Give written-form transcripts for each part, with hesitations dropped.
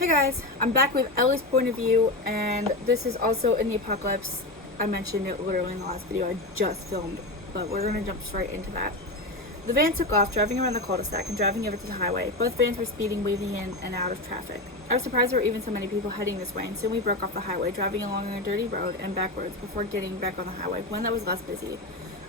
Hey guys, I'm back with Ellie's point of view, and this is also in the apocalypse. I mentioned it literally in the last video I just filmed, but we're gonna jump straight into that. The van took off, driving around the cul-de-sac and driving over to the highway. Both vans were speeding, weaving in and out of traffic. I was surprised there were even so many people heading this way, and soon we broke off the highway, driving along a dirty road and backwards before getting back on the highway, one that was less busy.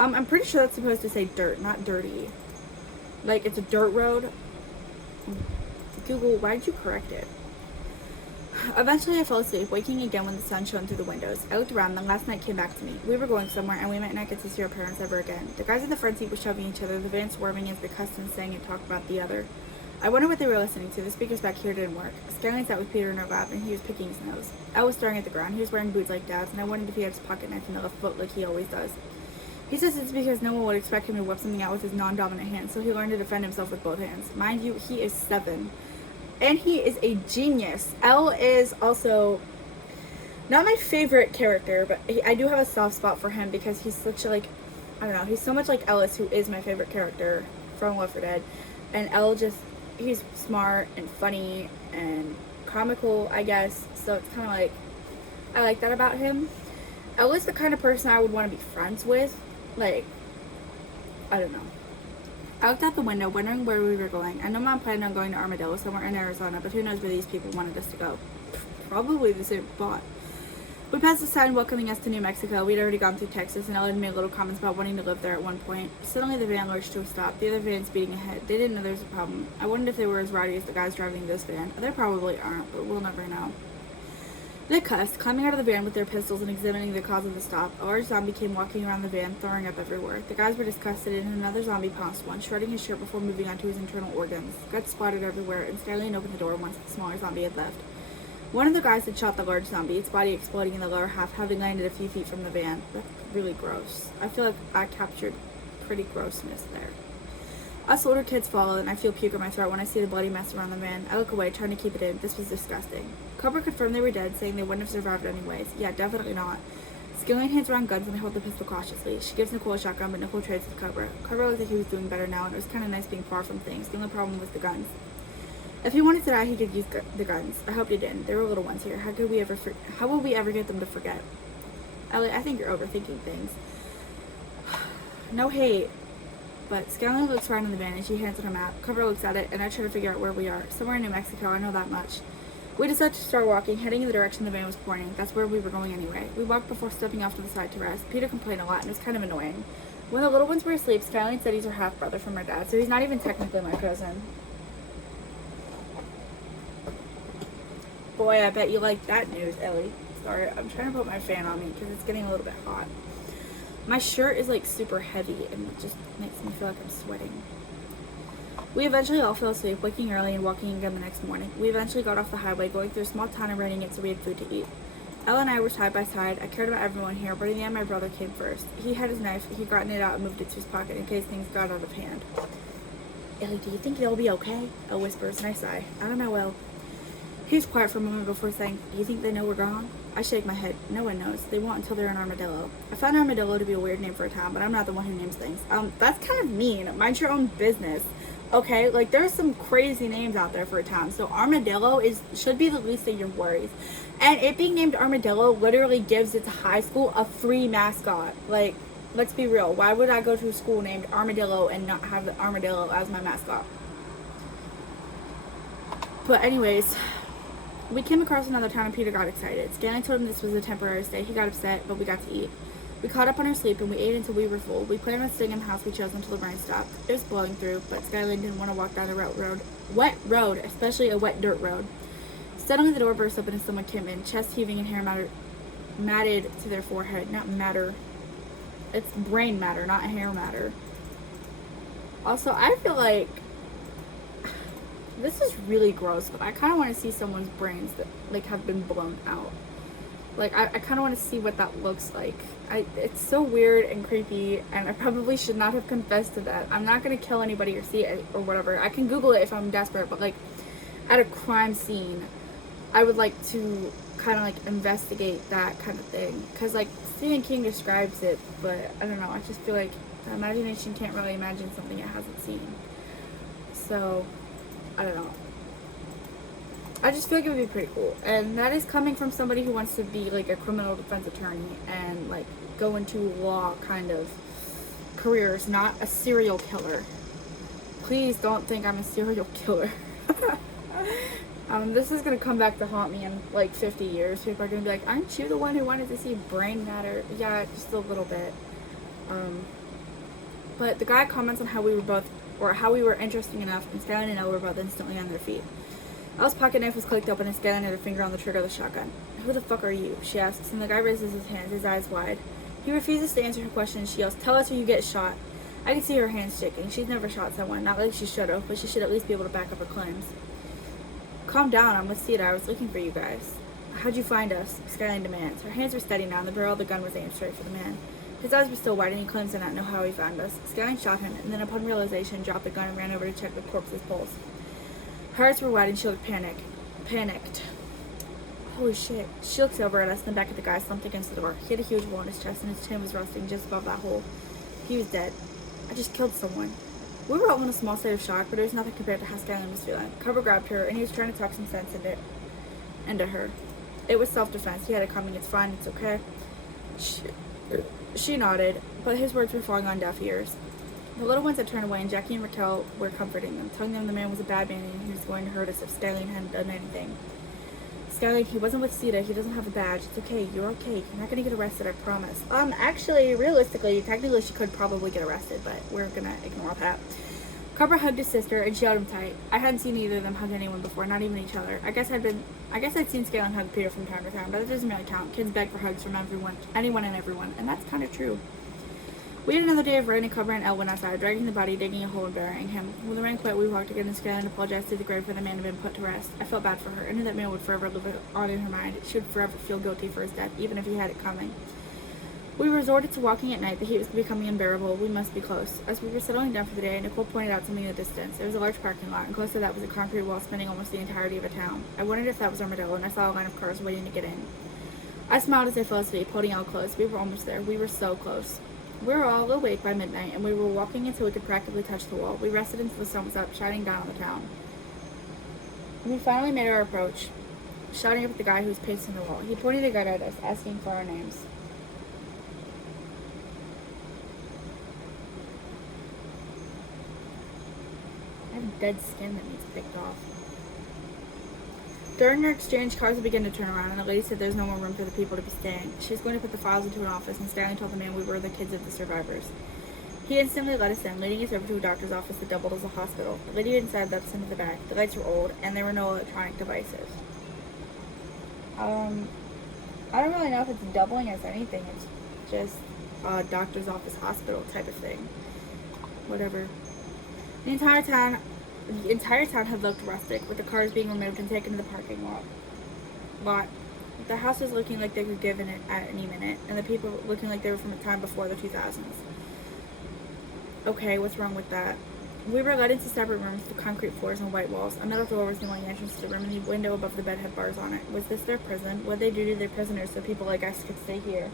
I'm pretty sure that's supposed to say dirt, not dirty. Like, it's a dirt road. Google, why'd you correct it? Eventually, I fell asleep, waking again when the sun shone through the windows. I looked around, then last night came back to me. We were going somewhere, and we might not get to see our parents ever again. The guys in the front seat were shoving each other, the van swerving as they cussed and sang and talked about the other. I wondered what they were listening to. The speakers back here didn't work. Skyline sat with Peter in her lap, and he was picking his nose. I was staring at the ground. He was wearing boots like Dad's, and I wondered if he had his pocket knife in the left foot like he always does. He says it's because no one would expect him to whip something out with his non-dominant hand, so he learned to defend himself with both hands. Mind you, he is 7. And he is a genius. Elle is also not my favorite character, but I do have a soft spot for him because he's such a, like, I don't know, he's so much like Ellis, who is my favorite character from Left 4 Dead. And Elle just, he's smart and funny and comical, I guess. So it's kind of like, I like that about him. Elle is the kind of person I would want to be friends with. Like, I don't know. I looked out the window, wondering where we were going. I know Mom planned on going to Armadillo, somewhere in Arizona, but who knows where these people wanted us to go. Probably the same spot. We passed a sign welcoming us to New Mexico. We'd already gone through Texas, and Ellen made little comments about wanting to live there at one point. Suddenly, the van lurched to a stop, the other van speeding ahead. They didn't know there was a problem. I wondered if they were as rowdy as the guys driving this van. They probably aren't, but we'll never know. They cussed, climbing out of the van with their pistols and examining the cause of the stop. A large zombie came walking around the van, throwing up everywhere. The guys were disgusted, and another zombie pounced one, shredding his shirt before moving on to his internal organs. Guts splattered everywhere, and Skyline opened the door once the smaller zombie had left. One of the guys had shot the large zombie, its body exploding in the lower half, having landed a few feet from the van. That's really gross. I feel like I captured pretty grossness there. Us older kids followed, and I feel puke in my throat when I see the bloody mess around the van. I look away, trying to keep it in. This was disgusting. Cobra confirmed they were dead, saying they wouldn't have survived anyways. Yeah, definitely not. Skillian hands around guns, and I hold the pistol cautiously. She gives Nicole a shotgun, but Nicole trades with Cobra. Cobra looked like he was doing better now, and it was kind of nice being far from things. The only problem was the guns. If he wanted to die, he could use the guns. I hoped he didn't. There were little ones here. How will we ever get them to forget? Elley, I think you're overthinking things. No hate. But Skyline looks around in the van and she hands it a map. Cobra looks at it and I try to figure out where we are. Somewhere in New Mexico, I know that much. We decided to start walking, heading in the direction the van was pointing. That's where we were going anyway. We walked before stepping off to the side to rest. Peter complained a lot and it was kind of annoying. When the little ones were asleep, Skyline said he's her half-brother from her dad, so he's not even technically my cousin. Boy, I bet you like that news, Elley. Sorry, I'm trying to put my fan on me because it's getting a little bit hot. My shirt is like super heavy and it just makes me feel like I'm sweating. We eventually all fell asleep, waking early and walking again the next morning. We eventually got off the highway, going through a small town and renting it so we had food to eat. Elle and I were side by side. I cared about everyone here, but in the end my brother came first. He had his knife, he'd gotten it out and moved it to his pocket in case things got out of hand. Elley, do you think they'll be okay? Elle whispers and I sigh. I don't know, Elle. He's quiet for a moment before saying, do you think they know we're gone? I shake my head. No one knows. They won't until they're in Armadillo. I found Armadillo to be a weird name for a town, but I'm not the one who names things. That's kind of mean. Mind your own business. Okay? Like, there's some crazy names out there for a town. So Armadillo should be the least of your worries. And it being named Armadillo literally gives its high school a free mascot. Like, let's be real. Why would I go to a school named Armadillo and not have the Armadillo as my mascot? But anyways, we came across another town and Peter got excited. Skyline told him this was a temporary stay. He got upset, but we got to eat. We caught up on our sleep and we ate until we were full. We planned on staying in the house we chose until the rain stopped. It was blowing through, but Skyline didn't want to walk down a wet road, especially a wet dirt road. Suddenly the door burst open and someone came in, chest heaving and hair matted to their forehead. Not matter. It's brain matter, not hair matter. Also, I feel like this is really gross, but I kind of want to see someone's brains that, like, have been blown out. Like, I kind of want to see what that looks like. It's so weird and creepy, and I probably should not have confessed to that. I'm not going to kill anybody or see it or whatever. I can Google it if I'm desperate, but, like, at a crime scene, I would like to kind of, like, investigate that kind of thing. Because, like, Stephen King describes it, but I don't know. I just feel like the imagination can't really imagine something it hasn't seen. So I don't know. I just feel like it would be pretty cool. And that is coming from somebody who wants to be like a criminal defense attorney and like go into law kind of careers, not a serial killer. Please don't think I'm a serial killer. This is gonna come back to haunt me in like 50 years. People are gonna be like, aren't you the one who wanted to see brain matter? Yeah, just a little bit. But the guy comments on how we were interesting enough, and Skyline and Elle were both instantly on their feet. Elle's pocket knife was clicked open, and Skyline had her finger on the trigger of the shotgun. Who the fuck are you? She asks, and the guy raises his hands, his eyes wide. He refuses to answer her question, and she yells, tell us or you get shot. I can see her hands shaking. She's never shot someone, not like she should have, but she should at least be able to back up her claims. Calm down, I'm with Sita. I was looking for you guys. How'd you find us? Skyline demands. Her hands were steady now, and the barrel of the gun was aimed straight for the man. His eyes were still wide, and he claims to not know how he found us. Skyline shot him, and then upon realization, dropped the gun and ran over to check the corpse's pulse. Her eyes were wide, and she looked panicked. Holy shit. She looks over at us, then back at the guy slumped against the door. He had a huge hole in his chest, and his chin was resting just above that hole. He was dead. I just killed someone. We were all in a small state of shock, but it was nothing compared to how Skyline was feeling. Cover grabbed her, and he was trying to talk some sense into her. It was self-defense. He had it coming. It's fine. It's okay. She nodded, but his words were falling on deaf ears. The little ones had turned away, and Jackie and Raquel were comforting them, telling them the man was a bad man and he was going to hurt us if Skyline hadn't done anything. Skyline, he wasn't with Sita. He doesn't have a badge. It's okay. You're okay. You're not going to get arrested, I promise. Actually, realistically, technically, she could probably get arrested, but we're going to ignore that. Cobra hugged his sister, and she held him tight. I hadn't seen either of them hug anyone before, not even each other. I guess I'd seen Skyline hug Peter from time to time, but it doesn't really count. Kids beg for hugs from anyone and everyone, and that's kind of true. We had another day of rain, and Cobra and Elle went outside, dragging the body, digging a hole, and burying him. When the rain quit, we walked again, and Skyline apologized to the grave where the man had been put to rest. I felt bad for her. I knew that man would forever live on in her mind. She would forever feel guilty for his death, even if he had it coming. We resorted to walking at night. The heat was becoming unbearable. We must be close. As we were settling down for the day, Nicole pointed out something in the distance. There was a large parking lot, and close to that was a concrete wall spanning almost the entirety of a town. I wondered if that was Armadillo, and I saw a line of cars waiting to get in. I smiled as I fell asleep, holding Elle close. We were almost there. We were so close. We were all awake by midnight, and we were walking until we could practically touch the wall. We rested until the sun was up, shining down on the town. We finally made our approach, shouting up at the guy who was pacing the wall. He pointed a gun at us, asking for our names. I have dead skin that needs picked off. During our exchange, cars would begin to turn around, and the lady said there's no more room for the people to be staying. She was going to put the files into an office, and Skyline told the man we were the kids of the survivors. He instantly let us in, leading us over to a doctor's office that doubled as a hospital. The lady inside let us into the back. The lights were old, and there were no electronic devices. I don't really know if it's doubling as anything. It's just a doctor's office hospital type of thing. Whatever. The entire town had looked rustic, with the cars being removed and taken to the parking lot. The house was looking like they could give in it at any minute, and the people looking like they were from a time before the 2000s. Okay, what's wrong with that? We were led into separate rooms with concrete floors and white walls. A metal door was the only entrance to the room, and the window above the bed had bars on it. Was this their prison? What did they do to their prisoners so people like us could stay here?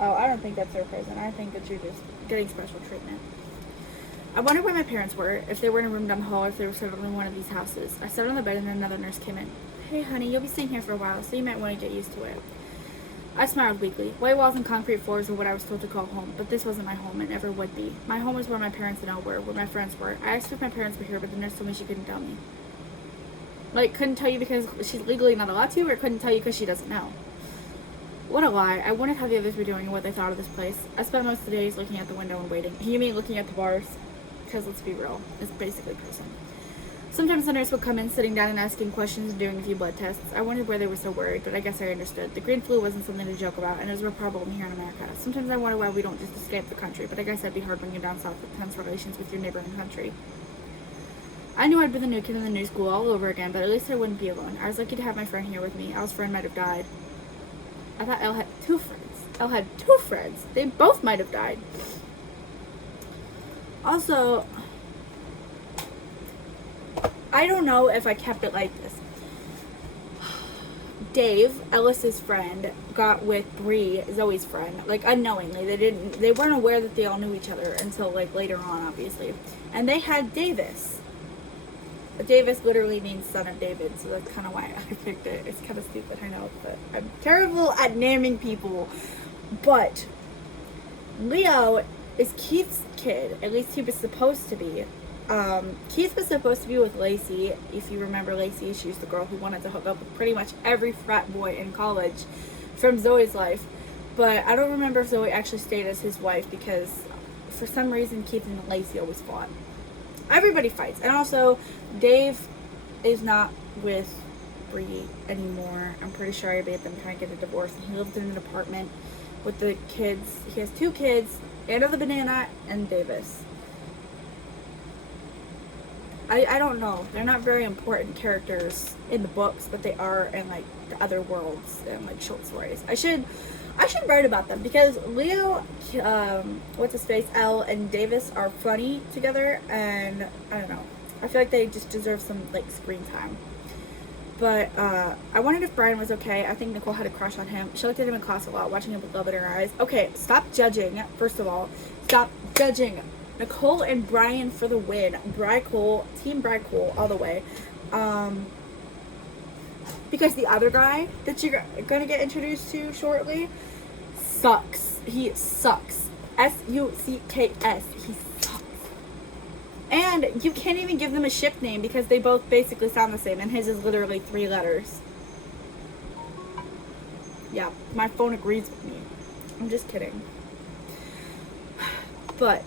Oh, I don't think that's their prison. I think that you're just getting special treatment. I wondered where my parents were, if they were in a room down the hall, or if they were settled in one of these houses. I sat on the bed, and another nurse came in. Hey, honey, you'll be staying here for a while, so you might want to get used to it. I smiled weakly. White walls and concrete floors were what I was told to call home, but this wasn't my home. It never would be. My home was where my parents and Elle were, where my friends were. I asked if my parents were here, but the nurse told me she couldn't tell me. Like, couldn't tell you because she's legally not allowed to, or couldn't tell you because she doesn't know. What a lie. I wondered how the others were doing and what they thought of this place. I spent most of the days looking out the window and waiting. You mean looking at the bars? Because let's be real, it's basically prison. Sometimes the nurse would come in, sitting down and asking questions and doing a few blood tests. I wondered why they were so worried, but I guess I understood. The green flu wasn't something to joke about, and it was a real problem here in America. Sometimes I wonder why we don't just escape the country, but I guess that'd be hard when you're down south with tense relations with your neighboring country. I knew I'd be the new kid in the new school all over again, but at least I wouldn't be alone. I was lucky to have my friend here with me. Elle's friend might have died. I thought Elle had two friends. Elle had two friends. They both might have died. Also, I don't know if I kept it like this. Dave, Ellis's friend, got with Bree, Zoe's friend, like unknowingly. They weren't aware that they all knew each other until like later on, obviously. And they had Davis. Davis literally means son of David, so that's kind of why I picked it. It's kind of stupid, I know, but I'm terrible at naming people. But Leo is Keith's kid. At least he was supposed to be. Keith was supposed to be with Lacey. If you remember Lacey, she was the girl who wanted to hook up with pretty much every frat boy in college from Zoe's life. But I don't remember if Zoe actually stayed as his wife because for some reason Keith and Lacey always fought. Everybody fights. And also, Dave is not with Bree anymore. I'm pretty sure I made them try and get a divorce. And he lives in an apartment with the kids. He has 2 kids, Anna the Banana and Davis. I don't know. They're not very important characters in the books, but they are in like the other worlds and like short stories. I should write about them because Leo, what's his face, Elle and Davis are funny together, and I don't know. I feel like they just deserve some like screen time. But I wondered if Brian was okay. I think Nicole had a crush on him. She looked at him in class a lot, watching him with love in her eyes. Okay, stop judging. First of all, stop judging. Nicole and Brian for the win. Brycole, Team Brycole, all the way. Because the other guy that you're gonna get introduced to shortly sucks. He sucks. S-U-C-K-S. He sucks. And you can't even give them a ship name because they both basically sound the same, and his is literally 3 letters. Yeah, my phone agrees with me. I'm just kidding. But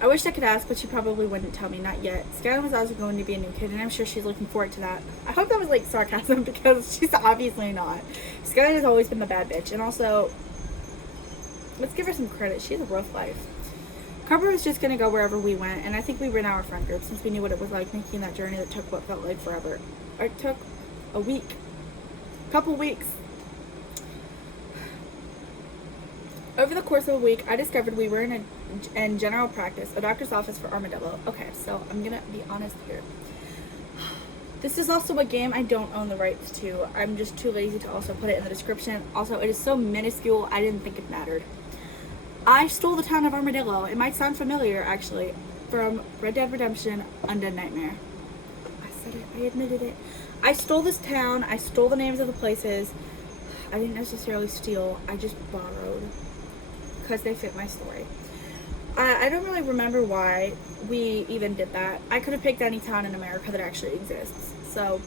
I wish I could ask, but she probably wouldn't tell me, not yet. Skylar was also going to be a new kid, and I'm sure she's looking forward to that. I hope that was like sarcasm because she's obviously not. Skylar has always been the bad bitch, and also, let's give her some credit. She has a rough life. Carver was just going to go wherever we went, and I think we were in our friend group since we knew what it was like making that journey that took what felt like forever. It took a week. Couple weeks. Over the course of a week, I discovered we were in general practice, a doctor's office for Armadillo. Okay, so I'm gonna be honest here. This is also a game I don't own the rights to. I'm just too lazy to also put it in the description. Also, it is so minuscule, I didn't think it mattered. I stole the town of Armadillo. It might sound familiar, actually, from Red Dead Redemption Undead Nightmare. I said it. I admitted it. I stole this town. I stole the names of the places. I didn't necessarily steal. I just borrowed because they fit my story. I don't really remember why we even did that. I could have picked any town in America that actually exists. So,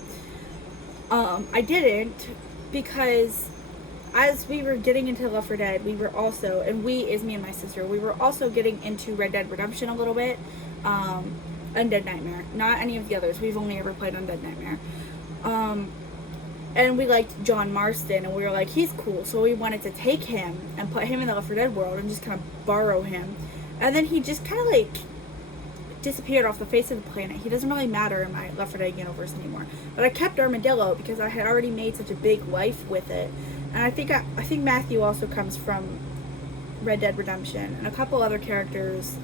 I didn't because as we were getting into Left 4 Dead, we were also, and we is me and my sister, we were also getting into Red Dead Redemption a little bit. Undead Nightmare. Not any of the others. We've only ever played Undead Nightmare. And we liked John Marston, and we were like, he's cool. So we wanted to take him and put him in the Left 4 Dead world and just kind of borrow him. And then he just kind of like disappeared off the face of the planet. He doesn't really matter in my Left 4 Dead universe anymore. But I kept Armadillo because I had already made such a big life with it. And I think Matthew also comes from Red Dead Redemption, and a couple other characters.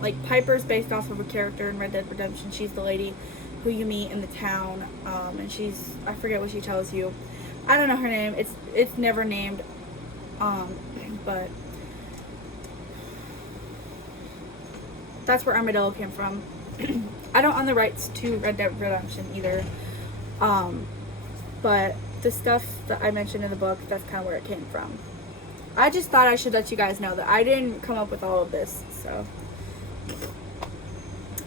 Like Piper's based off of a character in Red Dead Redemption. She's the lady who you meet in the town, and she's, I forget what she tells you. I don't know her name. It's never named, but that's where Armadillo came from. I don't own the rights to Red Dead Redemption either, but the stuff that I mentioned in the book, that's kind of where it came from. I just thought I should let you guys know that I didn't come up with all of this, so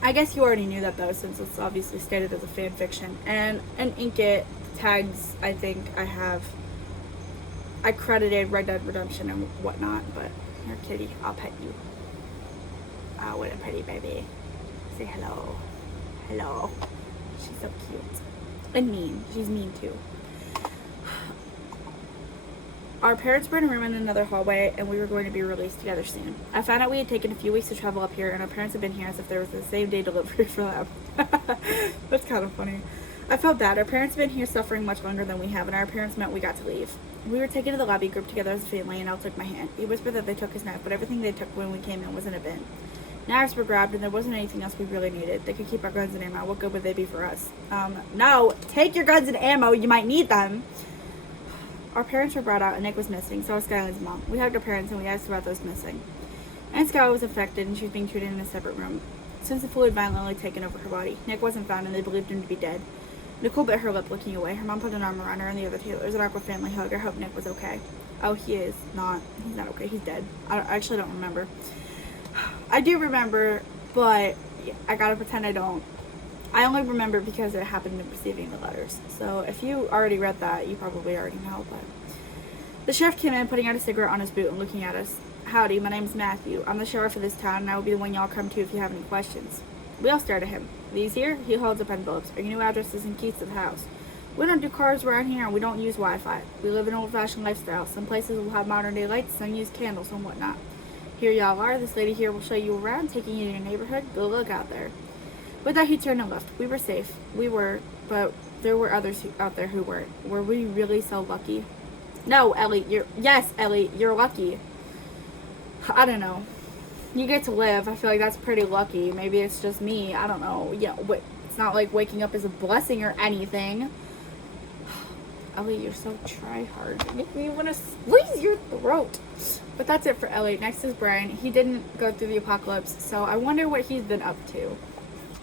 I guess you already knew that though, since it's obviously stated as a fan fiction. And Inkit tags, I think I credited Red Dead Redemption and whatnot, but here, kitty, I'll pet you. Oh, what a pretty baby. Say hello. Hello. She's so cute. And mean. She's mean too. Our parents were in a room in another hallway, and we were going to be released together soon. I found out we had taken a few weeks to travel up here, and our parents had been here as if there was the same day delivery for them. That's kind of funny. I felt bad. Our parents have been here suffering much longer than we have, and our parents meant we got to leave. We were taken to the lobby, grouped together as a family, and Elle took my hand. He whispered that they took his knife, but everything they took when we came in was in a bin. Knives were grabbed, and there wasn't anything else we really needed. They could keep our guns and ammo. What good would they be for us? No, take your guns and ammo. You might need them. Our parents were brought out, and Nick was missing, so was Skylar's mom. We hugged our parents, and we asked about those missing. And Skylar was affected, and she was being treated in a separate room. since the fluid violently taken over her body. Nick wasn't found, and they believed him to be dead. Nicole bit her lip, looking away. Her mom put an arm around her and the other two. It was an awkward family hug. I hope Nick was okay. Oh, he is not. He's not okay. He's dead. I actually don't remember. I do remember, but I gotta pretend I don't. I only remember because it happened in receiving the letters. So if you already read that, you probably already know. But the sheriff came in, putting out a cigarette on his boot and looking at us. Howdy, my name's Matthew. I'm the sheriff of this town, and I will be the one y'all come to if you have any questions. We all stared at him. These here? He holds up envelopes. Are your new addresses and keys to the house? We don't do cars around here, and we don't use Wi-Fi. We live an old-fashioned lifestyle. Some places will have modern-day lights, some use candles and whatnot. Here y'all are. This lady here will show you around, taking you to your neighborhood. Good luck out there. With that, he turned and left. We were safe. We were, but there were others out there who weren't. Were we really so lucky? No, Elley, Elley, you're lucky. I don't know. You get to live. I feel like that's pretty lucky. Maybe it's just me. I don't know. Yeah, it's not like waking up is a blessing or anything. Elley, you're so try-hard. You make me want to squeeze your throat. But that's it for Elley. Next is Brian. He didn't go through the apocalypse, so I wonder what he's been up to.